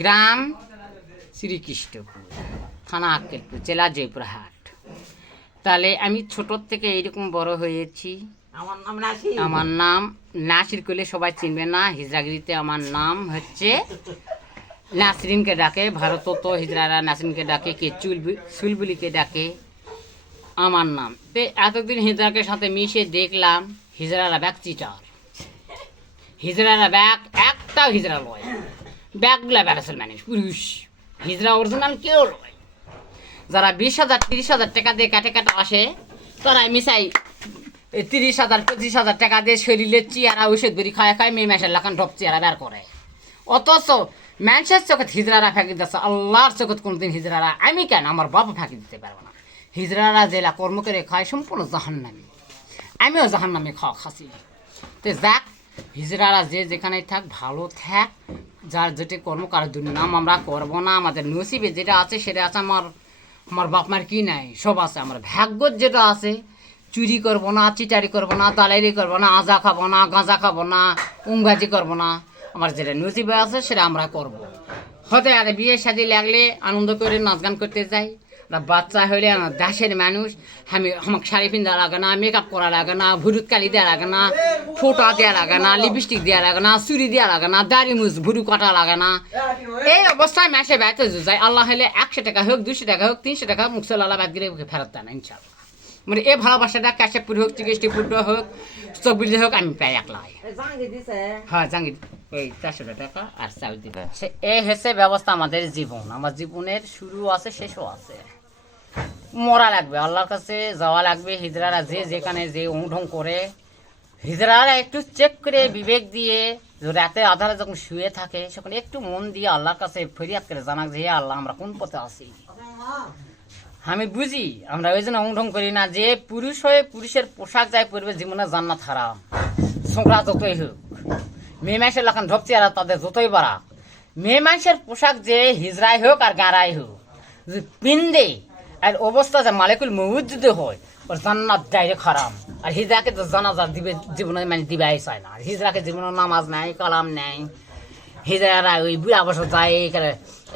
গ্রাম শ্রীকৃষ্ণপুর থানা আক্কেলপুর জেলা জয়পুরহাট। তাহলে আমি ছোটোর থেকে এইরকম বড় হয়েছি। আমার নাম নাসি আমার নাম নাসির করলে সবাই চিনবে না হিজরাগিরিতে আমার নাম হচ্ছে নাসরিনকে ডাকে ভারত তো হিজরারা নাসরিনকে ডাকে কে চুল চুলবুলিকে ডাকে আমার নাম। তো এতদিন হিজরাকে সাথে মিশে দেখলাম হিজরারা ব্যাগ চিটার। হিজরারা ব্যাগ একটাও হিজরা লয় ব্যাগগুলা বেড়াছিল মানুষ, পুরুষ। হিজরা অরিজিনাল কেউ যারা বিশ হাজার, তিরিশ হাজার টাকা দিয়ে কাটে কাটে আসে তারা মিশাই তিরিশ হাজার, পঁচিশ হাজার টাকা দিয়ে শরীরে চেয়ারা ওষুধ বেরি খায় খায়, মেয়ে মাসের লাখান ঢপ চেয়ারা বের করে। অথচ মানুষের চোখে হিজড়ারা ফাঁকি দিতেছে, আল্লাহর চোখত কোনোদিন হিজরারা, আমি কেন? আমার বাবা ফাঁকি দিতে পারব না। হিজরারা জেলা কর্ম করে খায়, সম্পূর্ণ জাহান্নামি। আমিও জাহান্নামি খাওয়া খাসি তো যাক, হিজরারা যে যেখানে থাক, ভালো থাক যার যেটি কর্ম কার নাম আমরা করব না। আমাদের নসিবে যেটা আছে, সেটা আছে আমার আমার বাপ মার কী নাই? সব আছে। আমার ভাগ্যর যেটা আছে, চুরি করব না, চিটারি করব না তালাইরি করব না, আজা খাব না, গাঁজা খাব না উমগাজি করব না। আমার যেটা নসিবে আছে, সেটা আমরা করব। হতে আর বিয়ে শাদি লাগলে আনন্দ করে নাচ গান করতে যাই। আর বাচ্চা হইলে আমার দাসের মানুষ আমি আমাকে শাড়ি পিন্ধা লাগে না মেকআপ করা লাগে না ভুরুত কালি দেওয়া লাগে না ফোটা দেওয়া লাগে না লিপস্টিক দেওয়া লাগে না চুরি দেওয়া লাগে না দাড়ি মুছ ভুরু কাটা লাগে না। এই অবস্থায় মাসে ব্যথ যায় আল্লাহ হলে একশো টাকা হোক দুশো টাকা হোক তিনশো টাকা হোক মুখসল আল্লাহ বাদ গেলে ফেরত দেয় না ইনশাল্লাহ মানে এই ভালোবাসাটা কাশেপুর হোক চিকিৎসপুর হোক চকবিলি হোক আমি পাই একলাই। জাঙ্গি হ্যাঁ জাঙ্গি ওই চারশো টাকা আর চাউল দিবে এই হচ্ছে ব্যবস্থা আমাদের জীবন। আমার জীবনের শুরু আছে শেষও আছে। মরা লাগবে, আল্লাহর কাছে যাওয়া লাগবে, হিজরারা যে যেখানে যে উঠং করে। হিজরারা একটু চেক করে বিবেক দিয়ে রাতে আধারে যখন শুয়ে থাকে, সেখানে একটু মন দিয়ে আল্লাহর কাছে ফরিয়াদ করে জানাক যে আল্লাহ, আমরা কোন পথে আছি? আমি বুঝি, আমরা ওই জন্য অংঢং করি না যে, পুরুষ হয়ে পুরুষের পোশাক যাই পরবে, জীবনে জান্নাত হারাম। ছোকরা যতই হোক, মেয়ে মানুষের লাখান ঢপচি আর তাদের যতই বাড়া মেয়ে মানুষের পোশাক যে হিজরাই হোক আর গাঁড়াই হোক পিন্দে আর অবস্থা যে মালিকুল মহুদ যদি হয়, ওর জান্নাত ডাইরেক্ট হারাম। আর হিজরাকে তো জানাজা দিবে, জীবনে মানে দিবাই চায় না। আর হিজরাকে জীবনে নামাজ নাই, কালাম নাই। হিজড়ারা ওই বুড়া বছর যায় এইখানে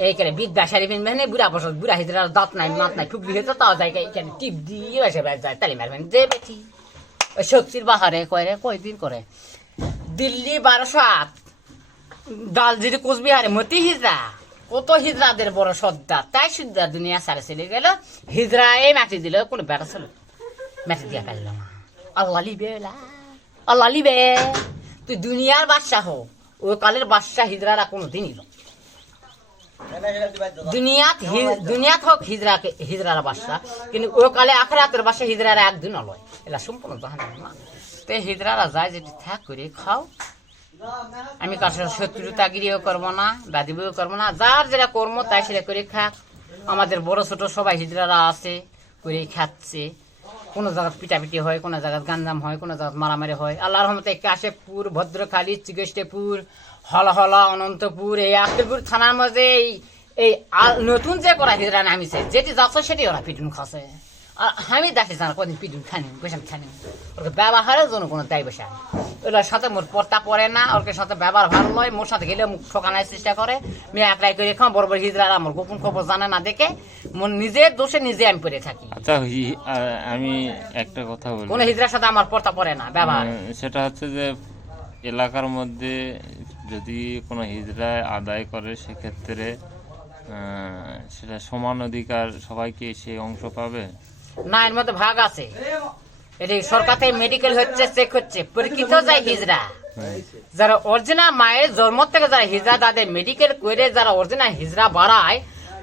এইখানে বিদ্যা শাড়ি পিনবে না বুড়া বছর বুড়া হিজড়ার দাঁত নাই মাত নাই, টুকরি হয়েছে তাও যায় এইখানে টিপ দিয়ে বেস যায়, তালি মারবেন, যে বেটি। ওই শক্তির বাহারে করে কয়দিন করে? দিল্লি বারোশো আট দালজিরি কোচবিহারে মতি হিজরা। কত হিজরাদের বড় সর্দার তাই সুদ্দা দুনিয়া সারে চলে গেল। হিজরা এই মাটি দিল, কোনো বেড়া ছিল মাটি দিয়া পারল না আল্লাহ লিবে আল্লাহ লিবে। তুই দুনিয়ার বাদশাহ হো। ও কালের বাদশাহ হিজরারা কোনো দিনই দুনিয়াত দুনিয়াত হোক হিজরাকে হিজরার কিন্তু ও কালে আখরাতের বাদশাহ হিজরারা একদিন লয় এলা সম্পূর্ণ জাহান না তো হিজরারা যায় যেটি থাক, করে খাও। আমি কার সাথে শত্রুতাগিরিও করব না বাদিবিও করব না, যার যেটা কর্ম তাই সেটা করে খাক। আমাদের বড় ছোট সবাই হিজড়ারা আছে করে খাচ্ছে। কোনো জায়গায় পিটাপিটি হয়, কোনো জায়গায় গাঞ্জাম হয়, কোনো জায়গায় মারামারি হয়। আল্লাহ রহমতে কাশেপুর, ভদ্রখালী চিকিৎসাপুর হলহলা, অনন্তপুর, এই আক্কেলপুর থানার মধ্যে এই এই নতুন যে করা হিজড়া নামিছে, যেটি যাচ্ছে সেটি ওরা পিটুন খাচ্ছে। আর আমি দেখি জানা কদিন পিটুন খানি বসে খানি ওকে ব্যবহারের জন্য কোনো দায় বসে ওটার সাথে মোর পর্তা পড়ে না ওর সাথে ব্যবহার ভালো নয় মোর সাথে গেলে মুখ ঠকানোর চেষ্টা করে। মেয়ে একলাই করে খাও বড় বড় হিজড়ারা আমার গোপন খবর জানে না দেখে মোর নিজের দোষে নিজে আমি পড়ে থাকি। আচ্ছা আমি একটা কথা বলি। কোনো হিজড়ার সাথে আমার পর্তা পড়ে না ব্যবহার। সেটা হচ্ছে যে এলাকার মধ্যে যদি কোনো হিজড়া আদায় করে সেক্ষেত্রে সেটা সমান অধিকার সবাইকে সেই অংশ পাবে? না এর মধ্যে ভাগ আছে। মেডিকেল হচ্ছে চেক হচ্ছে। পরীক্ষিত যায় হিজরা যারা মায়ের জন্ম থেকে যারা হিজরা তাদের মেডিকেল করে যারা অরিজিনাল হিজরা বাড়ায়,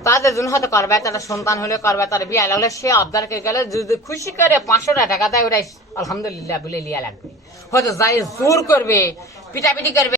তাদের জন্য হয়তো করবে তারা সন্তান হলে করবে তার বিয়ে লাগলে সে আবদার গেলে যদি খুশি করে পাঁচশো টাকা দেয়, ওটাই আলহামদুলিল্লাহ, বলে লিয়া লাগবে। হয়তো যাই জোর করবে, পিটাপিটি করবে।